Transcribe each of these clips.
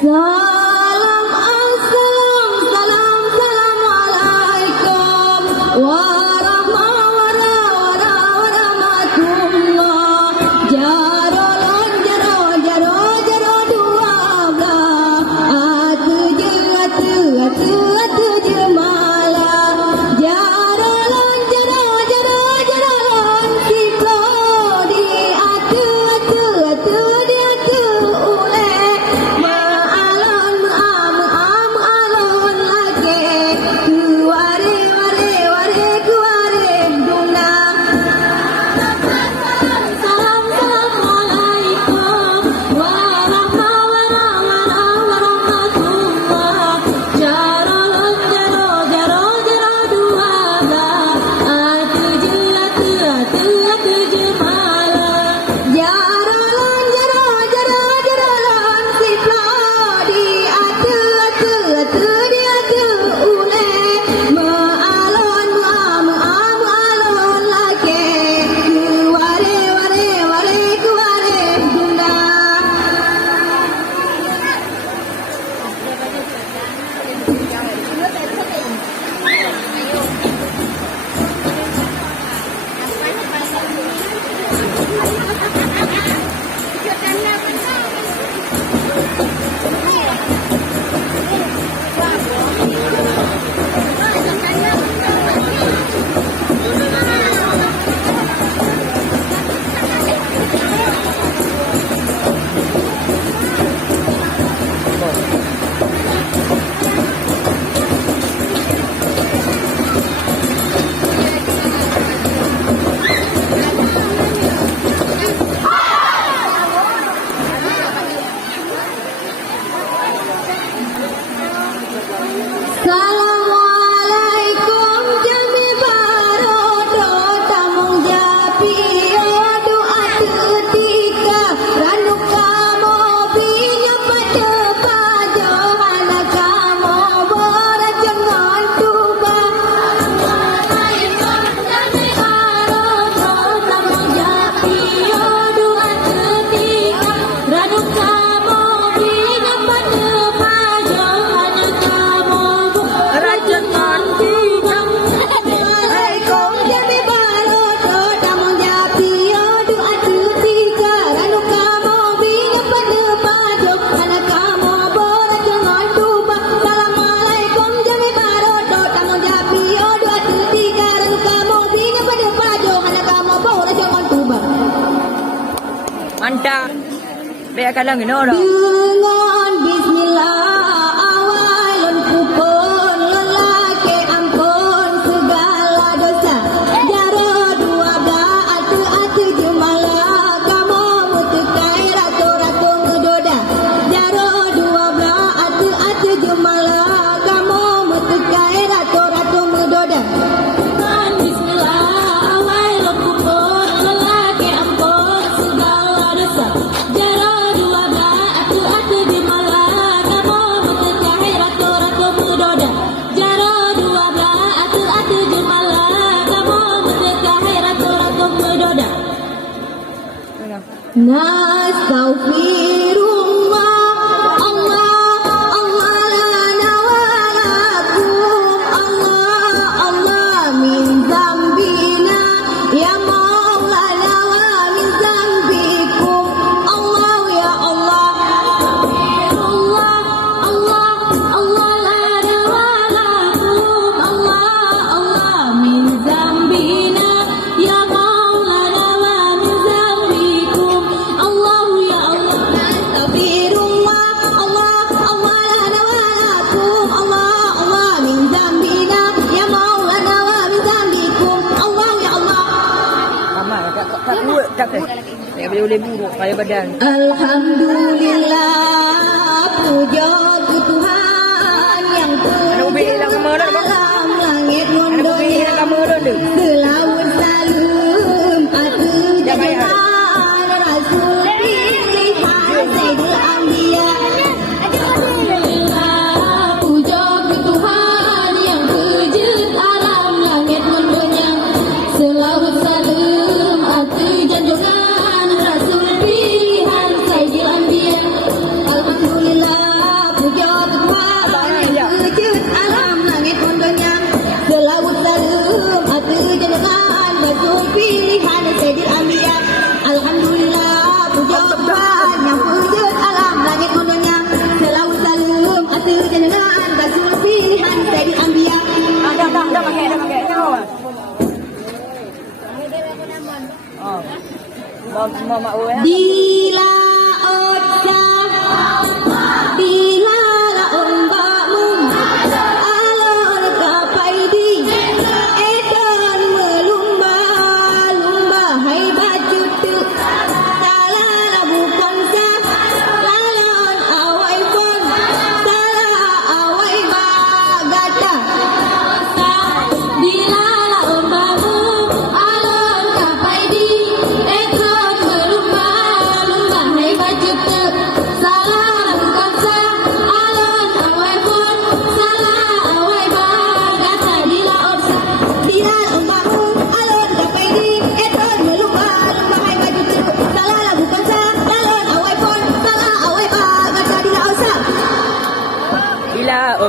Salam assalam salam salam alaikum warahmatullah jarolon jaro jaro jaro dua belah atu je mala jarolon jaro jaro jarolon siplo di atu di atu ule maalon alon lage kuare ware kuare duna salam alaikum warahmatullah jarolon jaro jaro jaro dua belah atu je mala jarolon jaro jaro jarolon siplo di atu di atu ule maalon alon lage kuare ware kuare duna Assalamualaikum jami barodo tamung japi odu atu tika ranu kamo binya pada pajo anak kamo bora jangan tuba Assalamualaikum jami barodo tamung japi odu atu tika ranu kamo binya pada pajo anak kamo bora jangan tuba Assalamualaikum jami barodo tamung japi odu atu tika ranu kamo binya pada pajo anak kamo bora jangan tuba Assalamualaikum jami barodo tamung japi odu atu tika ranu kamo binya pada pajo anak kamo bora jangan tuba Mantap. Biar kalang ini orang. Dengan bismillah awalun kupon lelaki ampun segala dosa jaro dua belah atu jumala kamu mutukai ratu ngedoda jaro dua belah atu jumala kamu mutukai ratu ngedoda Dengan bismillah awalun kupon lelaki ampun segala dosa jaro dua belah atu jumala kamu mutukai ratu ngedoda jaro dua belah atu jumala kamu mutukai ratu ngedoda Nastaghfirullah Allah lana wa lakum Allah min zambina ya maulana wa min zambikum Allah ya Allah Astaghfirullah Allah lana wa lakum Allah min zambina ya maulana wa min zambikum Allah ya Allah Astaghfirullah Allah lana wa lakum Allah min zambina ya maulana wa min zambikum Allah ya Allah Ramai. Tak kuat. Tak kuat. Tak boleh buruk. Kaya badan. Alhamdulillah puja ke Tuhan yang Anak ubi hilang nama dah, bang. dalam langit Anak ubi mondonya hilang nama dah tu. selawat salam atu jagaan Rasul pilihan Sayyidul Anbiya Alhamdulillah puja ke Tuhan yang kejut alam langit mondonya selawat salam atu jagaan Rasul pilihan Sayyidul Anbiya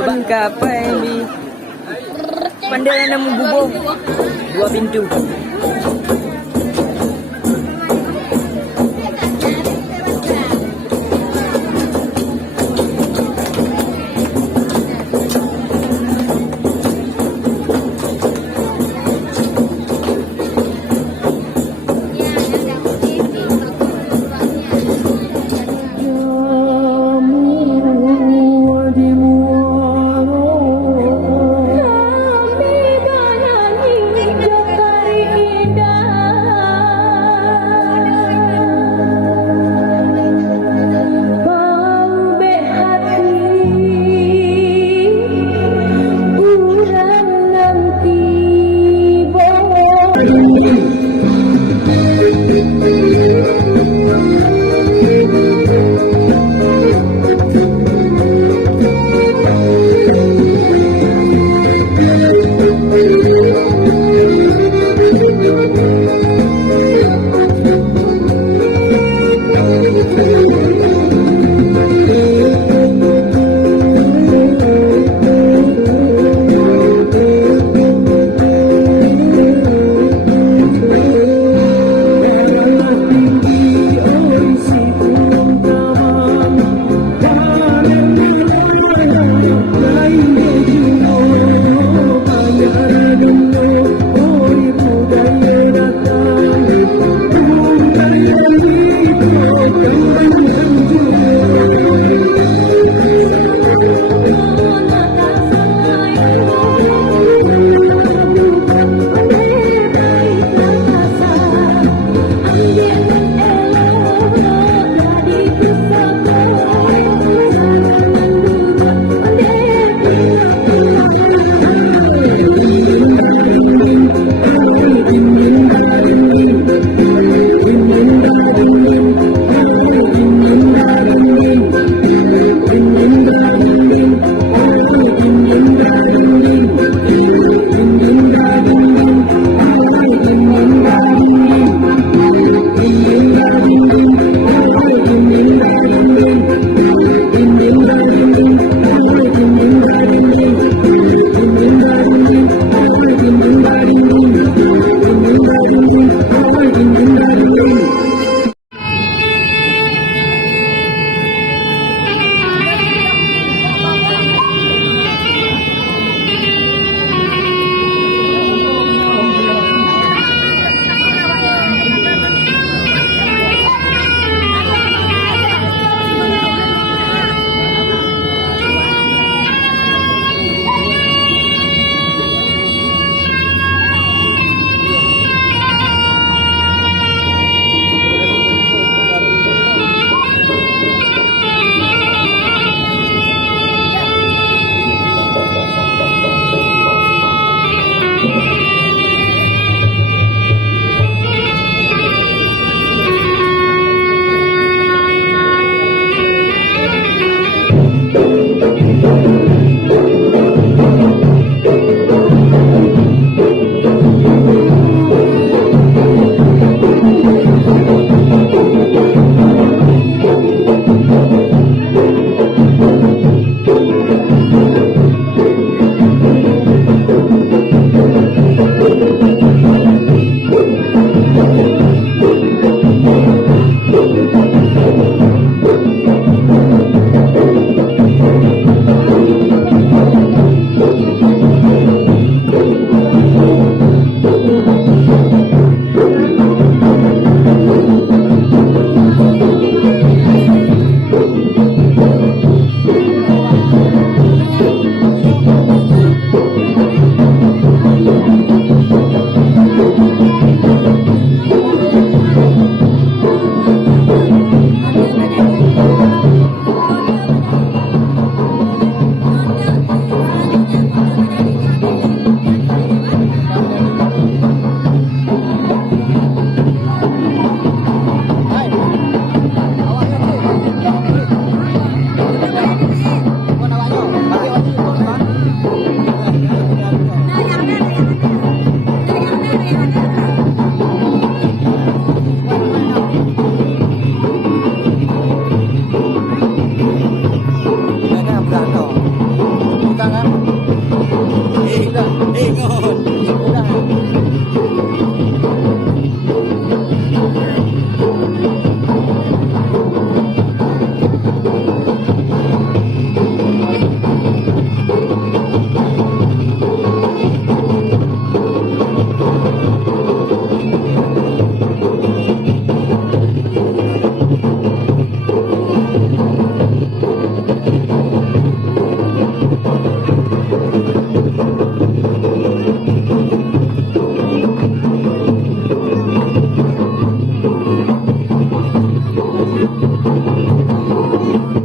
Abang kapal di Bandar Nemu Bubur 2 pintu.